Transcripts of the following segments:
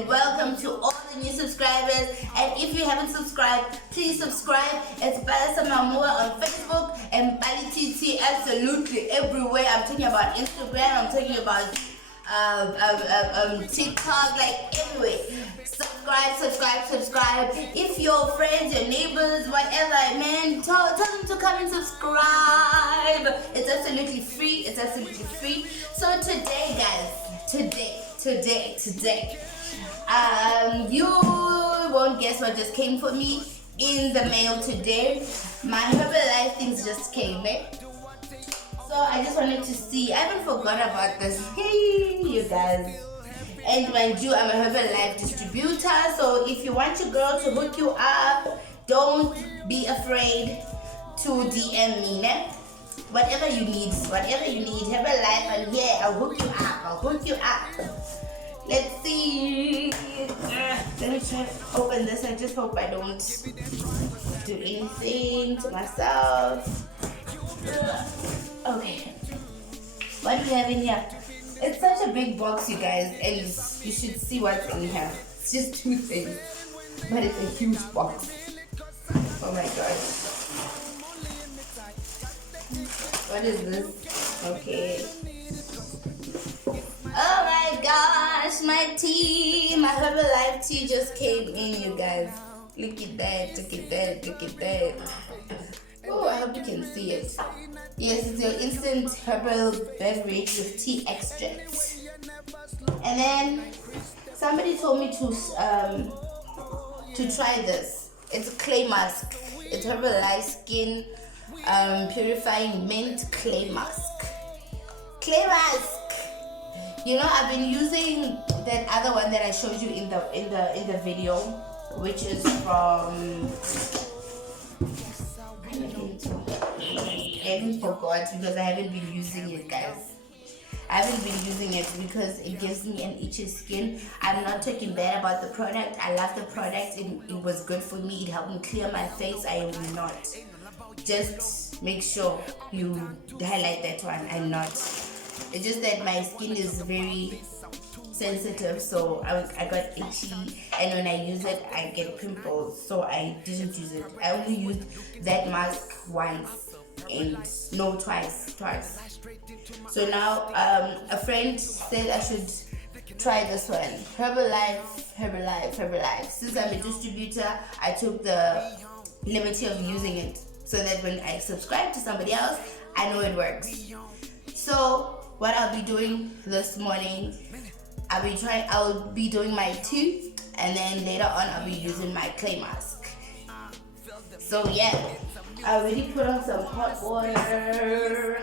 and welcome to all the new subscribers. And if you haven't subscribed, please subscribe. It's Moya on Facebook and BaliTT absolutely everywhere. I'm talking about Instagram, I'm talking about TikTok, like everywhere. Subscribe. If your friends, your neighbors, whatever, man, tell them to come and subscribe. It's absolutely free. So today, guys, today, you won't guess what just came for me in the mail today. My Herbalife things just came, eh? So I just wanted to see. I haven't forgotten about this. Hey, you guys. And mind you, I'm a Herbalife distributor. So if you want your girl to hook you up, don't be afraid to DM me, ne? Whatever you need, Herbalife, I'm here. I'll hook you up. Let's see. Let me try to open this. I just hope I don't do anything to myself. Okay. What do we have in here? It's such a big box, you guys, and you should see what's in here. It's just two things, but it's a huge box. Oh my god. What is this? Okay. Oh my gosh, my tea, my Herbalife tea just came in, you guys. Look at that. Oh, I hope you can see it. Yes, it's your instant herbal beverage with tea extracts. And then somebody told me to try this. It's a clay mask. It's Herbalife Skin Purifying Mint Clay Mask. You know, I've been using that other one that I showed you in the video, which is from. I forgot because I haven't been using it, guys. I haven't been using it because it gives me an itchy skin. I'm not talking bad about the product. I love the product. It was good for me. It helped me clear my face. I am not. Just make sure you highlight that one. I'm not. It's just that my skin is very sensitive, so I got itchy, and when I use it I get pimples, so I didn't use it. I only used that mask once, and no, twice. So now a friend said I should try this one, Herbalife. Since I'm a distributor, I took the liberty of using it so that when I subscribe to somebody else, I know it works. So what I'll be doing this morning, I'll be doing my tea, and then later on I'll be using my clay mask. So yeah, I already put on some hot water.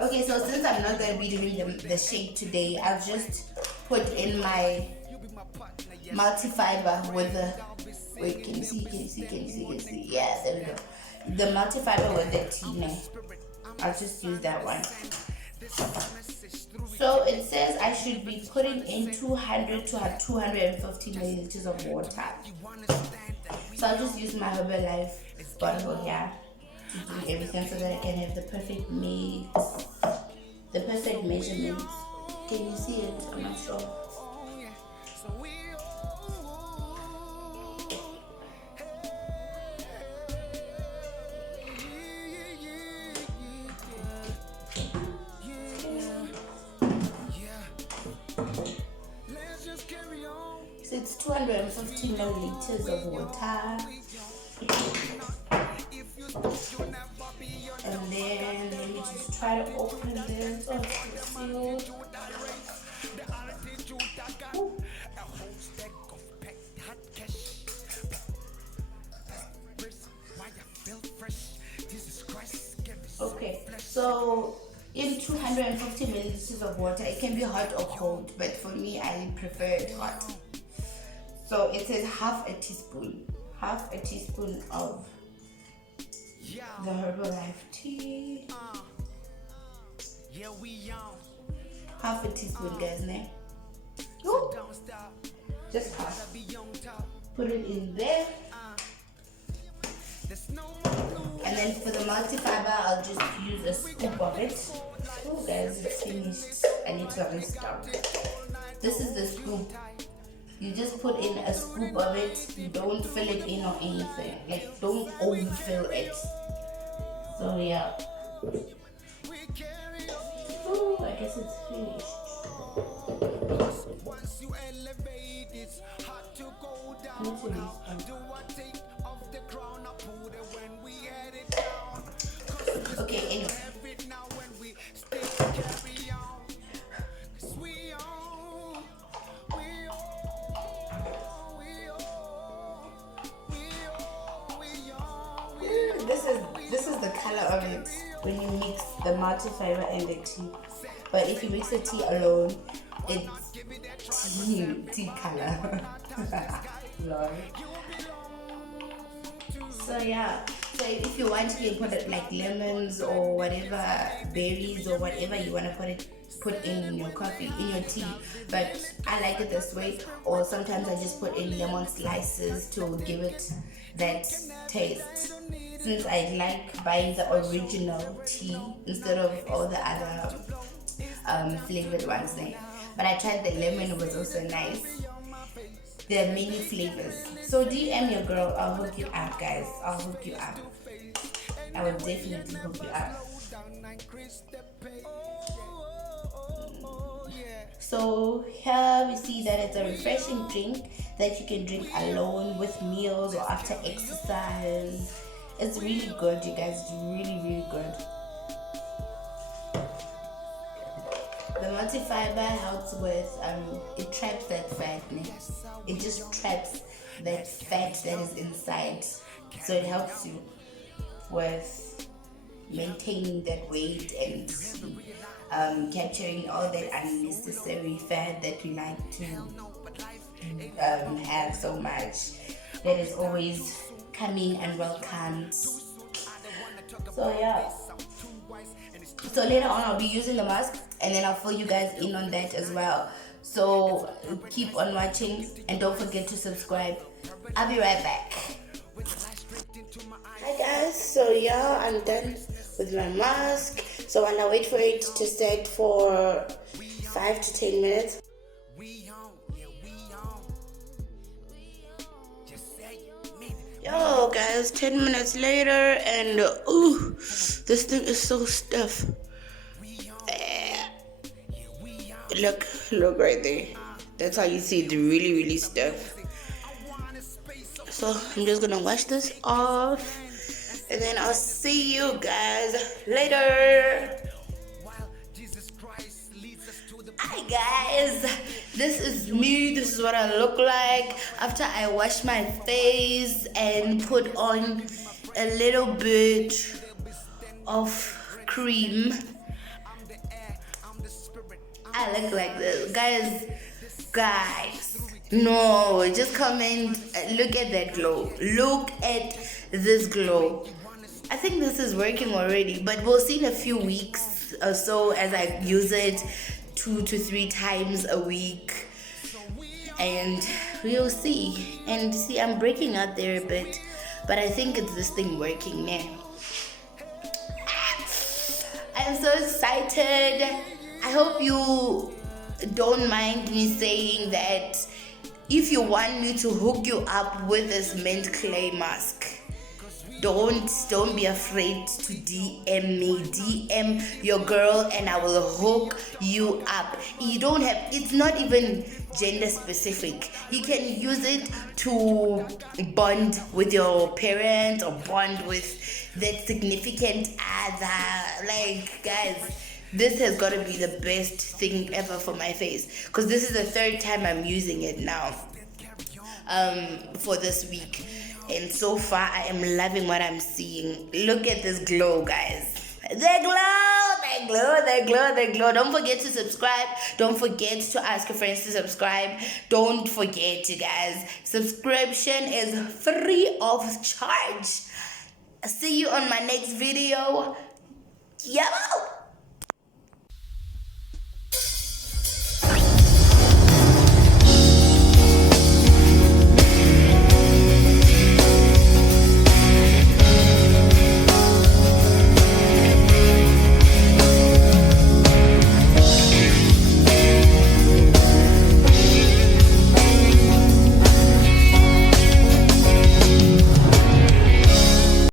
Okay, so since I'm not going to be doing the shake today, I've just put in my Multifibre with the. Wait, can you see? Yeah, there we go. The Multifibre with the tea. I'll just use that one. So it says I should be putting in 200 to 250 milliliters of water. So I'll just use my Herbalife bottle here to do everything so that I can have the perfect measurements. Can you see it? I'm not sure. So it's 250 milliliters of water. And then let me just try to open this. Oh, it's sealed. Okay, so in 250 milliliters of water, it can be hot or cold, but for me, I prefer it hot. So it says half a teaspoon of the Herbalife tea. Half a teaspoon, guys, ne? Ooh. Just half. Put it in there. And then for the multifiber, I'll just use a scoop of it. Oh guys, it's finished. I need to restock. This is the scoop. You just put in a scoop of it. You don't fill it in or anything. Like, don't overfill it. So yeah. Oh, I guess it's finished. Okay, anyway. This is the color of it when you mix the multifiber and the tea. But if you mix the tea alone, it's tea color. Lol. So yeah. So if you want, you can put it like lemons or whatever, berries or whatever you want to put in your coffee, in your tea. But I like it this way. Or sometimes I just put in lemon slices to give it that taste. Since I like buying the original tea instead of all the other flavored ones there. But I tried the lemon, it was also nice. There are many flavors. So DM your girl, I'll hook you up, guys. I'll hook you up. I will definitely hook you up. So here we see that it's a refreshing drink that you can drink alone, with meals, or after exercise. It's really good, you guys. It's really, really good. The multifiber helps with, it traps that fatness. It just traps that fat that is inside. So it helps you with maintaining that weight and capturing all that unnecessary fat that we like to have so much. That is always coming and welcomed. So yeah. So later on I'll be using the mask and then I'll fill you guys in on that as well. So keep on watching and don't forget to subscribe. I'll be right back. Hi guys, so yeah, I'm done with my mask. So when I wait for it to set for 5 to 10 minutes. Yo guys, 10 minutes later and ooh, this thing is so stiff. Look right there. That's how you see it really, really stiff. So I'm just gonna wash this off and then I'll see you guys later. Hi guys, this is me. This is what I look like after I wash my face and put on a little bit of cream. I look like this, guys. No, just comment. Look at that glow. Look at this glow. I think this is working already, but we'll see in a few weeks or so as I use it 2 to 3 times a week, and we'll see. And see, I'm breaking out there a bit, but I think it's this thing working now. I'm so excited. I hope you don't mind me saying that if you want me to hook you up with this mint clay mask, don't be afraid to DM me. DM your girl and I will hook you up. You don't have, it's not even gender specific. You can use it to bond with your parents or bond with that significant other. Like, guys, this has got to be the best thing ever for my face, because this is the 3rd time I'm using it now for this week, and so far I am loving what I'm seeing. Look at this glow, guys. They glow. Don't forget to subscribe. Don't forget to ask your friends to subscribe. Don't forget, you guys, subscription is free of charge. See you on my next video. Yo!